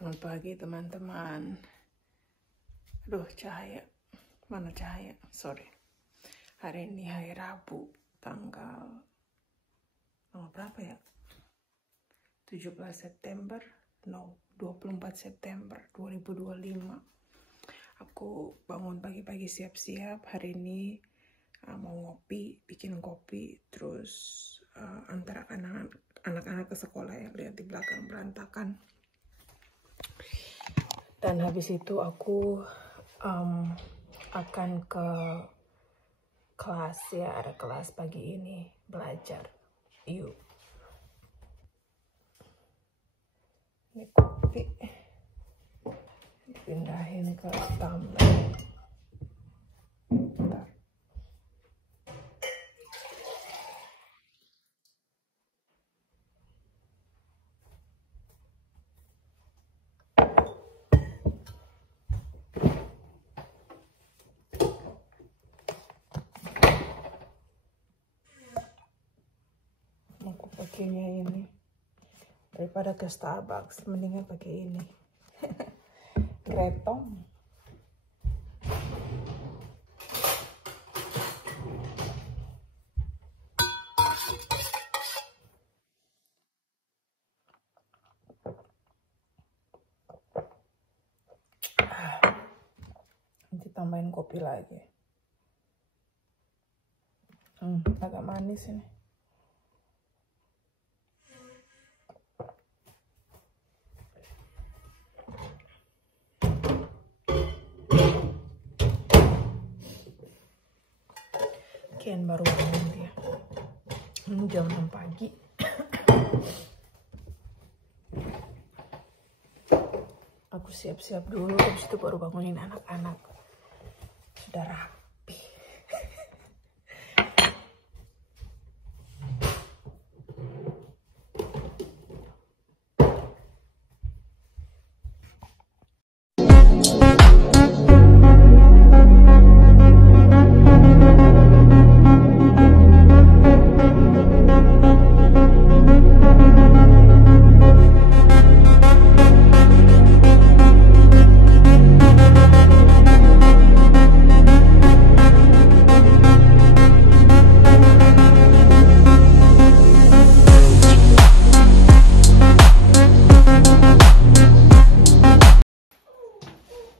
Selamat pagi teman-teman. Aduh, cahaya. Mana cahaya? Sorry. Hari ini hari Rabu, tanggal berapa ya? 17 September? No, 24 September 2025. Aku bangun pagi-pagi siap-siap. Hari ini mau ngopi, bikin kopi, terus antar anak-anak ke sekolah ya. Lihat di belakang berantakan. Dan habis itu aku akan ke kelas ya, ada kelas pagi ini, belajar. Yuk. Ini kopi. Pindahin ke tumbler. Bentar. Aku pakainya ini daripada ke Starbucks, mendingan pakai ini. Gretong. Nanti tambahin kopi lagi. Agak manis ini. Ken baru bangun dia. Jam 6 pagi. Aku siap-siap dulu, habis itu baru bangunin anak-anak. Sudah rapi.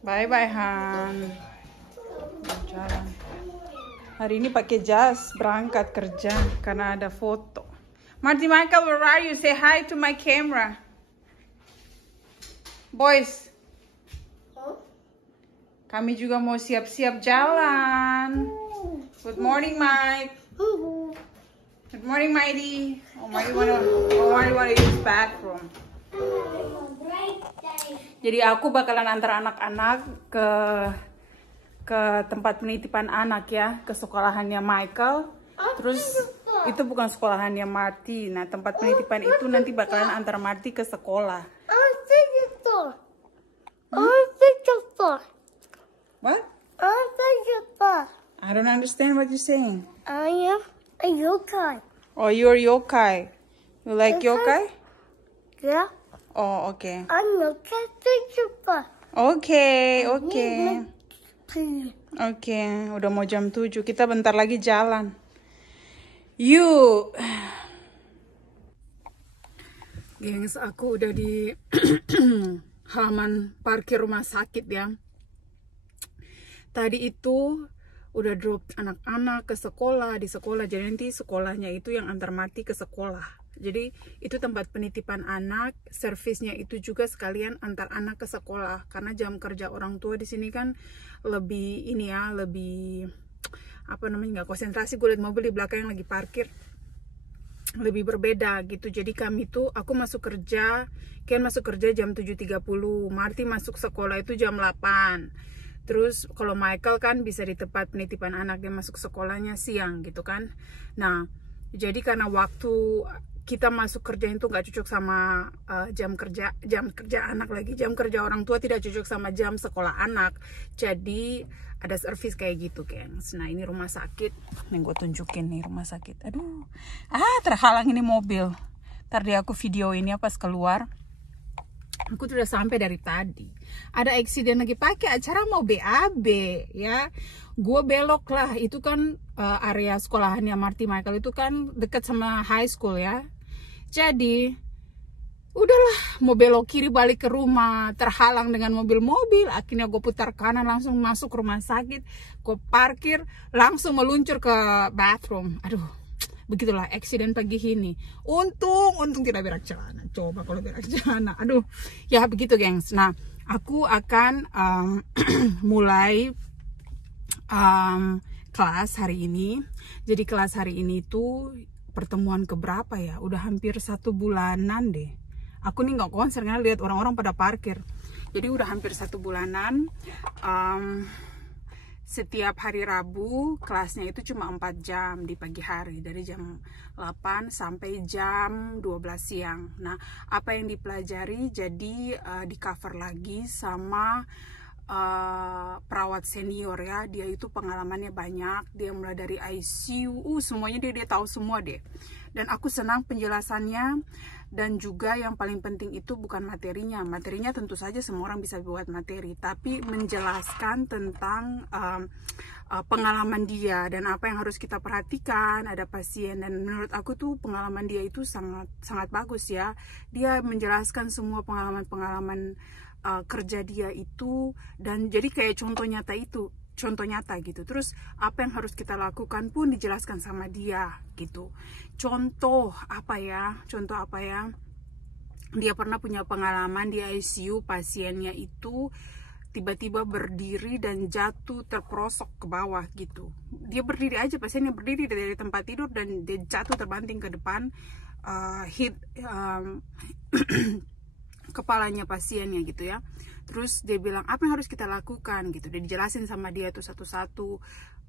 Bye-bye, Han. Jalan. Hari ini pakai jas, berangkat kerja karena ada foto. Marty Michael, where are you? Say hi to my camera. Boys. Kami juga mau siap-siap jalan. Good morning, Mike. Good morning, Mighty. Oh, Mighty wanna use the bathroom. Jadi aku bakalan antar anak-anak ke tempat penitipan anak ya, ke sekolahannya Michael. Terus itu bukan sekolahannya Marty. Nah, tempat penitipan itu nanti bakalan antar Marty ke sekolah. What? I don't understand what you're saying. I am a yokai. Oh, you're yokai. You like yokai? Yeah. Oh, okay. I'm yokai super. Oke. Oke, udah mau jam 7. Kita bentar lagi jalan. Yuk. Gengs, aku udah di halaman parkir rumah sakit ya. Tadi itu udah drop anak-anak ke sekolah, di sekolah. Jadi nanti sekolahnya itu yang antar Marty ke sekolah. Jadi itu tempat penitipan anak, servisnya itu juga sekalian antar anak ke sekolah. Karena jam kerja orang tua di sini kan lebih ini ya, lebih apa namanya, nggak konsentrasi. Gue liat mobil di belakang yang lagi parkir, lebih berbeda gitu. Jadi aku masuk kerja, Ken masuk kerja jam 7.30, Marty masuk sekolah itu jam 8. Terus kalau Michael kan bisa di tempat penitipan anak, dia masuk sekolahnya siang gitu kan. Nah, jadi karena waktu kita masuk kerja itu nggak cocok sama jam kerja anak lagi, jam kerja orang tua tidak cocok sama jam sekolah anak. Jadi ada servis kayak gitu, gengs. Nah, ini rumah sakit. Nih gue tunjukin nih rumah sakit. Aduh, terhalang ini mobil. Ntar deh aku video ini pas keluar. Aku sudah sampai dari tadi. Ada eksiden lagi pakai acara mau BAB ya. Gue belok lah. Itu kan area sekolahannya Marty Michael itu kan dekat sama high school ya. Jadi udahlah mau belok kiri balik ke rumah, terhalang dengan mobil-mobil. Akhirnya gue putar kanan langsung masuk rumah sakit. Gue parkir langsung meluncur ke bathroom. Aduh, begitulah eksiden pagi ini. Untung tidak berak celana. Coba kalau berak celana, aduh, ya begitu gengs. Nah, aku akan mulai kelas hari ini. Jadi kelas hari ini tuh pertemuan keberapa ya? Udah hampir 1 bulanan deh. Aku nih nggak konser karena lihat orang-orang pada parkir. Jadi udah hampir 1 bulanan. Setiap hari Rabu kelasnya itu cuma 4 jam di pagi hari, dari jam 8 sampai jam 12 siang. Nah, apa yang dipelajari jadi di cover lagi sama perawat senior ya. Dia itu pengalamannya banyak, dia mulai dari ICU, semuanya dia tahu semua deh. Dan aku senang penjelasannya. Dan juga yang paling penting itu bukan materinya. Materinya tentu saja semua orang bisa buat materi, tapi menjelaskan tentang pengalaman dia dan apa yang harus kita perhatikan. Ada pasien dan menurut aku tuh pengalaman dia itu sangat bagus ya. Dia menjelaskan semua pengalaman kerja dia itu, dan jadi kayak contoh nyata gitu. Terus apa yang harus kita lakukan pun dijelaskan sama dia gitu. Contoh apa ya? Dia pernah punya pengalaman di ICU, pasiennya itu tiba-tiba berdiri dan jatuh terperosok ke bawah gitu. Dia berdiri aja, pasiennya berdiri dari tempat tidur dan dia jatuh terbanting ke depan, hit kepalanya pasiennya gitu ya. Terus dia bilang apa yang harus kita lakukan gitu. Dia dijelasin sama dia tuh satu-satu,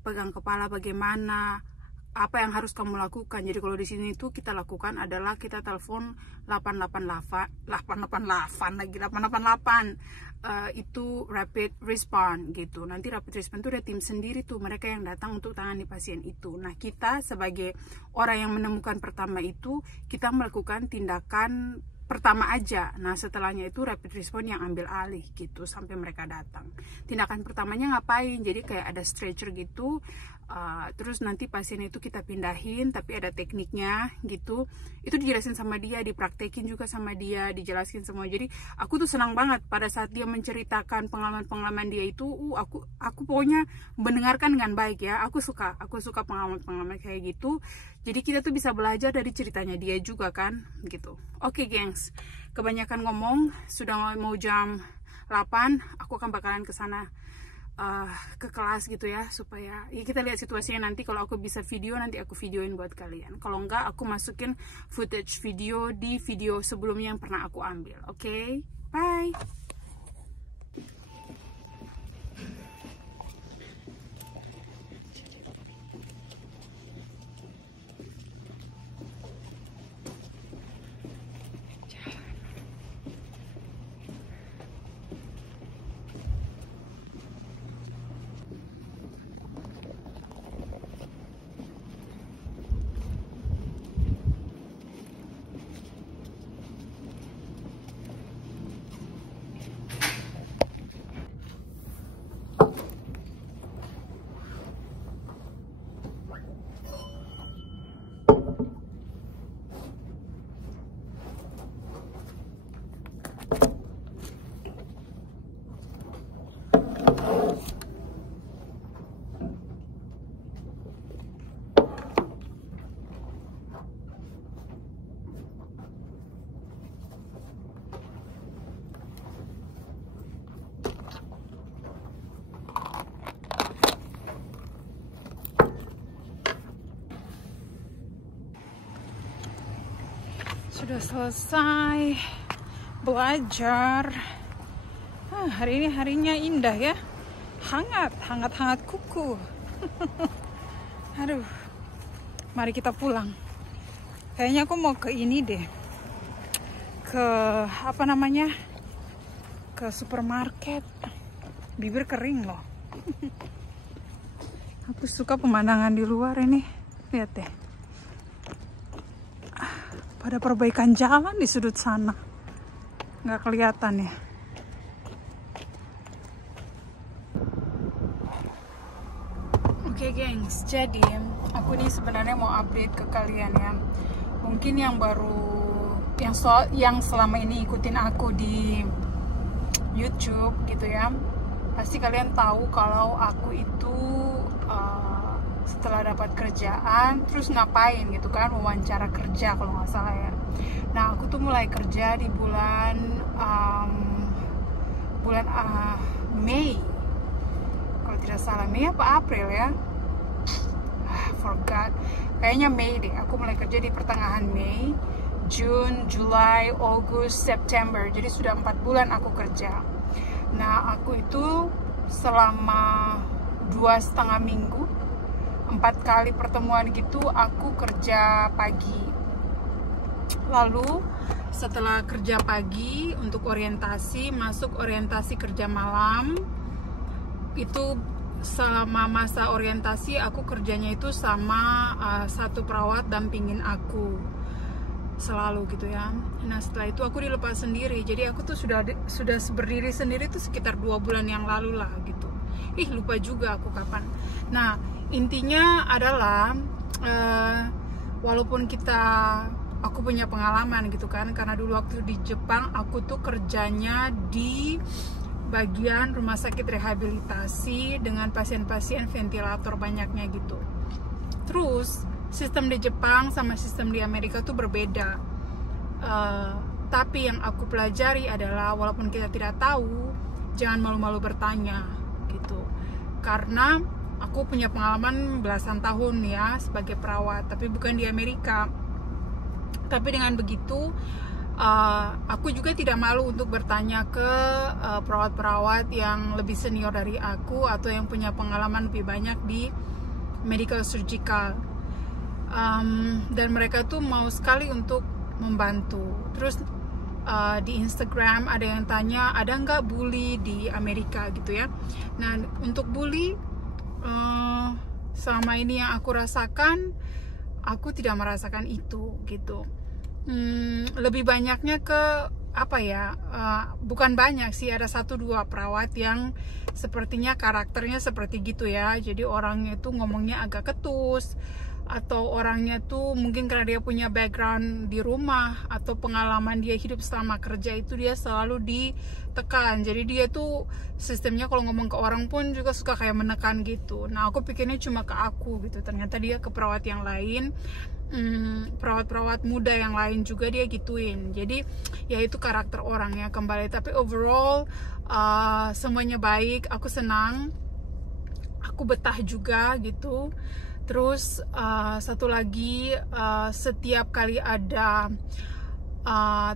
pegang kepala bagaimana, apa yang harus kamu lakukan. Jadi kalau di sini tuh kita lakukan adalah kita telepon 888 itu rapid response gitu. Nanti rapid response itu ada tim sendiri tuh, mereka yang datang untuk tangani pasien itu. Nah, kita sebagai orang yang menemukan pertama itu, kita melakukan tindakan pertama aja. Nah, setelahnya itu rapid response yang ambil alih gitu sampai mereka datang. Tindakan pertamanya ngapain? Jadi kayak ada stretcher gitu, terus nanti pasien itu kita pindahin, tapi ada tekniknya gitu. Itu dijelasin sama dia, dipraktekin juga sama dia, dijelasin semua. Jadi aku tuh senang banget pada saat dia menceritakan pengalaman-pengalaman dia itu. Aku pokoknya mendengarkan dengan baik ya. Aku suka pengalaman-pengalaman kayak gitu. Jadi kita tuh bisa belajar dari ceritanya dia juga kan gitu. Oke gengs, kebanyakan ngomong, sudah mau jam 8. Aku akan bakalan ke sana ke kelas gitu ya, supaya ya kita lihat situasinya nanti. Kalau aku bisa video, nanti aku videoin buat kalian. Kalau enggak, aku masukin footage video di video sebelumnya yang pernah aku ambil. Oke, bye. Sudah selesai belajar. Hari ini harinya indah ya, hangat kuku. Aduh, mari kita pulang. Kayaknya aku mau ke ini deh, ke apa namanya, ke supermarket. Bibir kering loh. Aku suka pemandangan di luar ini, lihat deh. Pada perbaikan jalan di sudut sana. nggak kelihatan ya. Oke gengs, jadi aku nih sebenarnya mau update ke kalian ya. Mungkin yang baru, yang selama ini ikutin aku di YouTube gitu ya, pasti kalian tahu kalau aku itu setelah dapat kerjaan terus ngapain gitu kan, wawancara kerja kalau nggak salah ya. Nah aku tuh mulai kerja di bulan Mei kalau tidak salah, Mei apa April ya, forgot, kayaknya Mei deh. Aku mulai kerja di pertengahan Mei, June, July, August, September, jadi sudah 4 bulan aku kerja. Nah aku itu selama 2,5 minggu, 4 kali pertemuan gitu aku kerja pagi. Lalu setelah kerja pagi untuk orientasi, masuk orientasi kerja malam. Itu selama masa orientasi aku kerjanya itu sama satu perawat dampingin aku selalu gitu ya. Nah setelah itu aku dilepas sendiri, jadi aku tuh sudah berdiri sendiri tuh sekitar 2 bulan yang lalu lah gitu. Lupa juga aku kapan. Nah intinya adalah walaupun aku punya pengalaman gitu kan, karena dulu waktu di Jepang aku tuh kerjanya di bagian rumah sakit rehabilitasi dengan pasien-pasien ventilator banyaknya gitu. Terus sistem di Jepang sama sistem di Amerika tuh berbeda. Tapi yang aku pelajari adalah walaupun kita tidak tahu, jangan malu-malu bertanya gitu. Karena aku punya pengalaman belasan tahun ya sebagai perawat, tapi bukan di Amerika. Tapi dengan begitu aku juga tidak malu untuk bertanya ke perawat-perawat yang lebih senior dari aku atau yang punya pengalaman lebih banyak di medical surgical. Dan mereka tuh mau sekali untuk membantu. Terus di Instagram ada yang tanya, ada nggak bully di Amerika gitu ya. Nah untuk bully selama ini yang aku rasakan, aku tidak merasakan itu gitu. Lebih banyaknya ke apa ya, bukan banyak sih, ada 1-2 perawat yang sepertinya karakternya seperti gitu ya. Jadi orangnya tuh ngomongnya agak ketus, atau orangnya tuh mungkin karena dia punya background di rumah atau pengalaman dia hidup selama kerja itu dia selalu ditekan. Jadi dia tuh sistemnya kalau ngomong ke orang pun juga suka kayak menekan gitu. Nah aku pikirnya cuma ke aku gitu, ternyata dia ke perawat yang lain, perawat-perawat muda yang lain juga dia gituin. Jadi ya itu karakter orang ya kembali. Tapi overall semuanya baik, aku senang, aku betah juga gitu. Terus satu lagi, setiap kali ada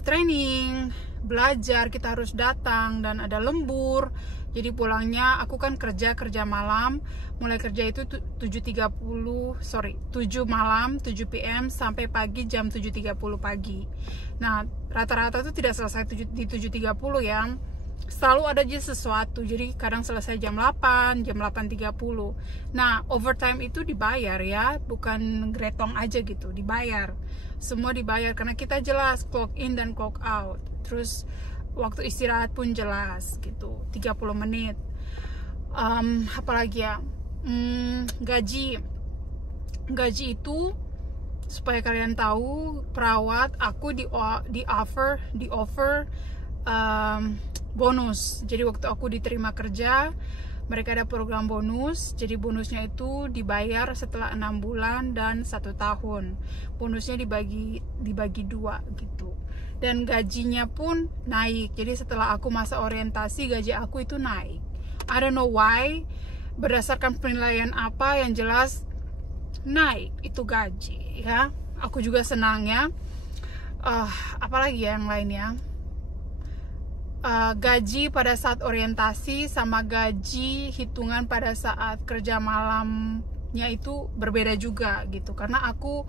training, belajar, kita harus datang, dan ada lembur. Jadi pulangnya aku kan kerja malam, mulai kerja itu 7 malam, 7 PM sampai pagi jam 7.30 pagi. Nah rata-rata itu tidak selesai di 7.30 ya, selalu ada aja sesuatu. Jadi kadang selesai jam 8, jam 8.30. Nah overtime itu dibayar ya, bukan gretong aja gitu, dibayar. Semua dibayar karena kita jelas clock in dan clock out. Terus waktu istirahat pun jelas gitu, 30 menit. Apalagi ya, gaji itu supaya kalian tahu, perawat aku di offer bonus. Jadi waktu aku diterima kerja, mereka ada program bonus. Jadi bonusnya itu dibayar setelah 6 bulan dan 1 tahun. Bonusnya dibagi 2 gitu. Dan gajinya pun naik. Jadi setelah aku masa orientasi, gaji aku itu naik. I don't know why, berdasarkan penilaian apa, yang jelas naik itu gaji ya. Aku juga senang ya. Apalagi ya yang lain ya, gaji pada saat orientasi sama gaji hitungan pada saat kerja malamnya itu berbeda juga gitu. Karena aku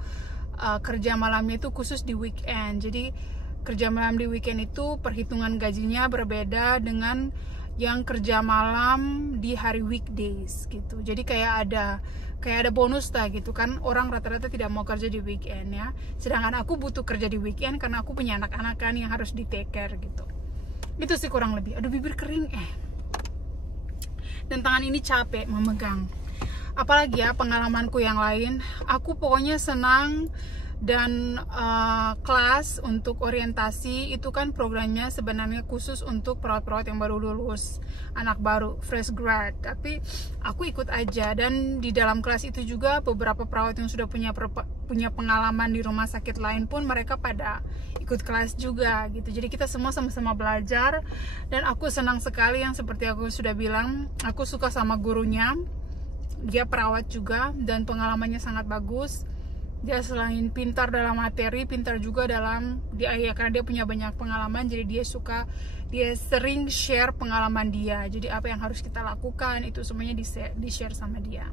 kerja malamnya itu khusus di weekend. Jadi kerja malam di weekend itu perhitungan gajinya berbeda dengan yang kerja malam di hari weekdays gitu. Jadi kayak ada bonus lah gitu kan. Orang rata-rata tidak mau kerja di weekend ya. Sedangkan aku butuh kerja di weekend karena aku punya anak-anak kan yang harus di take care gitu. Itu sih kurang lebih. Aduh, bibir kering dan tangan ini capek memegang. Apalagi ya pengalamanku yang lain, aku pokoknya senang. Dan kelas untuk orientasi itu kan programnya sebenarnya khusus untuk perawat-perawat yang baru lulus, anak baru, fresh grad. Tapi aku ikut aja, dan di dalam kelas itu juga beberapa perawat yang sudah punya pengalaman di rumah sakit lain pun mereka pada ikut kelas juga gitu. Jadi kita semua sama-sama belajar, dan aku senang sekali yang seperti aku sudah bilang, aku suka sama gurunya. Dia perawat juga dan pengalamannya sangat bagus. Dia selain pintar dalam materi, pintar juga dalam karena dia punya banyak pengalaman, jadi dia sering share pengalaman dia. Jadi apa yang harus kita lakukan itu semuanya di share sama dia.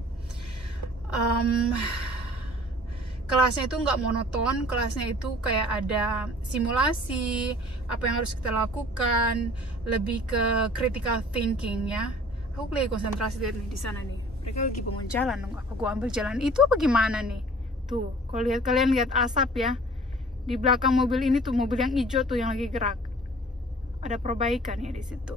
Kelasnya itu nggak monoton, kelasnya itu kayak ada simulasi apa yang harus kita lakukan, lebih ke critical thinking ya. Aku lagi konsentrasi lihat nih di sana nih, mereka lagi bangun jalan dong. Apa gua ambil jalan itu apa gimana nih? Tuh, kalau kalian lihat asap ya, di belakang mobil ini tuh mobil yang hijau tuh yang lagi gerak. Ada perbaikan ya di situ.